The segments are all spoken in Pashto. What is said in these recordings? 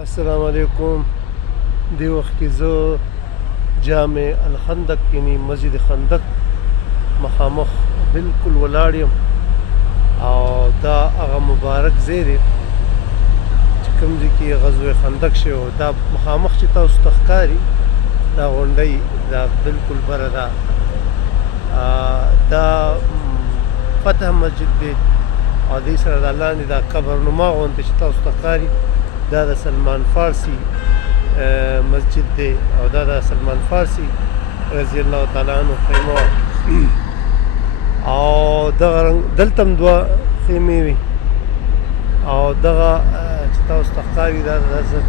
السلام علیکم. دی وخت کې زه جامع الخندق یعنی مسجد خندق مخامخ بالکل ولاړ یم او دا هغه مبارک ځای دی چې کوم ځای کې غزوه خندق شوی و. دا مخامخ چې تاسو ته ښکاري دا غونډۍ دا بالکل بره ده. دا فتح مسجد دی او دې سره دا لاندې دا قبرنما غونډۍ چې تاسو ته ښکاري دا د سلمان فارسي مسجد دی او دا د سلمان فارسي رضی الله تعالی عنه خیمه او دغه دلته هم دوه خیمې وي او دغه چې تاسو ته ښکاري دا د حضرت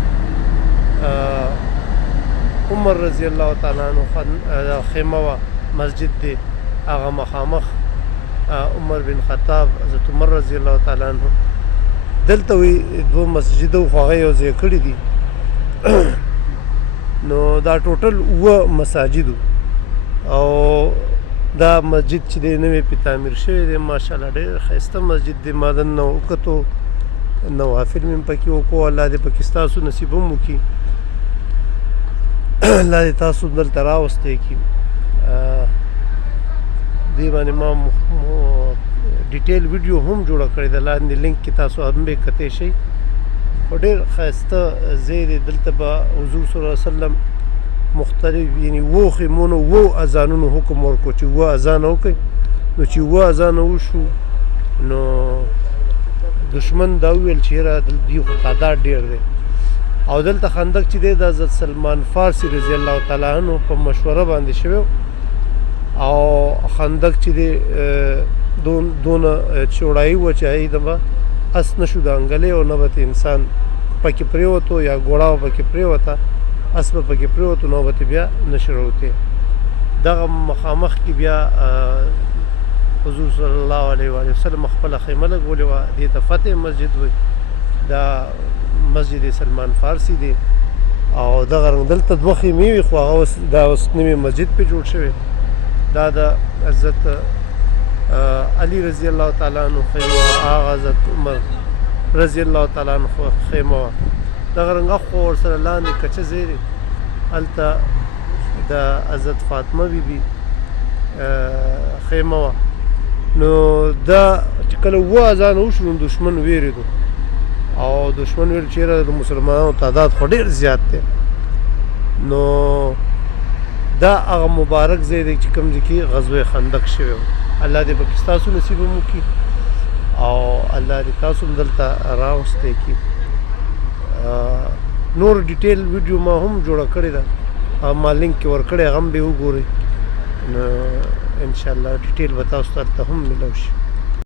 عمر رضی الله تعالی عنه خیمه وه مسجد دی. هغه مخامخ عمر بن خطاب حضرت عمر رضی الله تعالی عنه دلته وی دوه مسجده خو هغه یو ځای کړي دي نو دا ټوټل اووه مساجد او دا مسجد چې دی نوی پې تعمیر شوی دی ماشاءالله ډېر ښایسته مسجد دی. ما دننه وکتو نوافل مې پکې وکړو. الله دې پکې ستاسو نصیب هم وکړي. الله دې تاسو دلته راوستی کړي. دې باندې ما ډیټیل ویډیو هم جوړه کړې ده. لاندې لینک کې تاسو هم به کتی شئ. خو ډېر ښایسته ځای دی. دلته به حضور صلی الله علیه وسلم مختلف یعنې اووه خیمونو اووه اذانونو حکم ورکړو چې اووه اذانه وکړئ. نو چې اووه اذانه وشو نو دشمن دا وویل چې یاره دوی خو تعداد ډېر دی او دلته خندق چې دی د حضرت سلمان فارسي رضی الله تعالی عنه په مشوره باندې شوی او خندق چې دی دونه چوړایي وه چې هغې ته به اس نشو دانګلی او نه به انسان پکې پرېوتو یا ګوړه به پکې پرېوته اس به پکې پرېوتو نو به بیا نشي راوتی. دغه مخامخ کې بیا حضور صلی الله علیه وسلم خپله خیمه لګولې وه. دې ته فتح مسجد وایي. دا مسجد سلمان فارسي دی او دغه رنګ دلته دوه خیمې وي خو هغه دا اوس نوی مسجد پې جوړ شوی. دا د حضرت علی رضی الله تعالی عنه خیمه وه. هغه حضرت عمر رضی الله تعالی عنه خیمه وه. دغه رنګه خو ورسره لاندې کچه ځای دی. هلته د حضرت فاطمه بیبي خیمه وه. نو دا چې کله اووه اذان وشو نو دشمن ویرېدو او دشمن ویل چې یاره د مسلمانانو تعداد خو ډېر زیات دی. نو دا هغه مبارک ځای دی چې کوم ځای کې غزوه خندق شوی و. الله دې پکې ستاسو نصیب هم وکړي او الله دې تاسو هم دلته راوستی کړي. نور ډیټیل ویډیو ما هم جوړه کړې ده او ما لینک کې ورکړی هغه هم به وګورئ. نو انشاءالله ډیټیل به تاسو ته هم میلاو شي.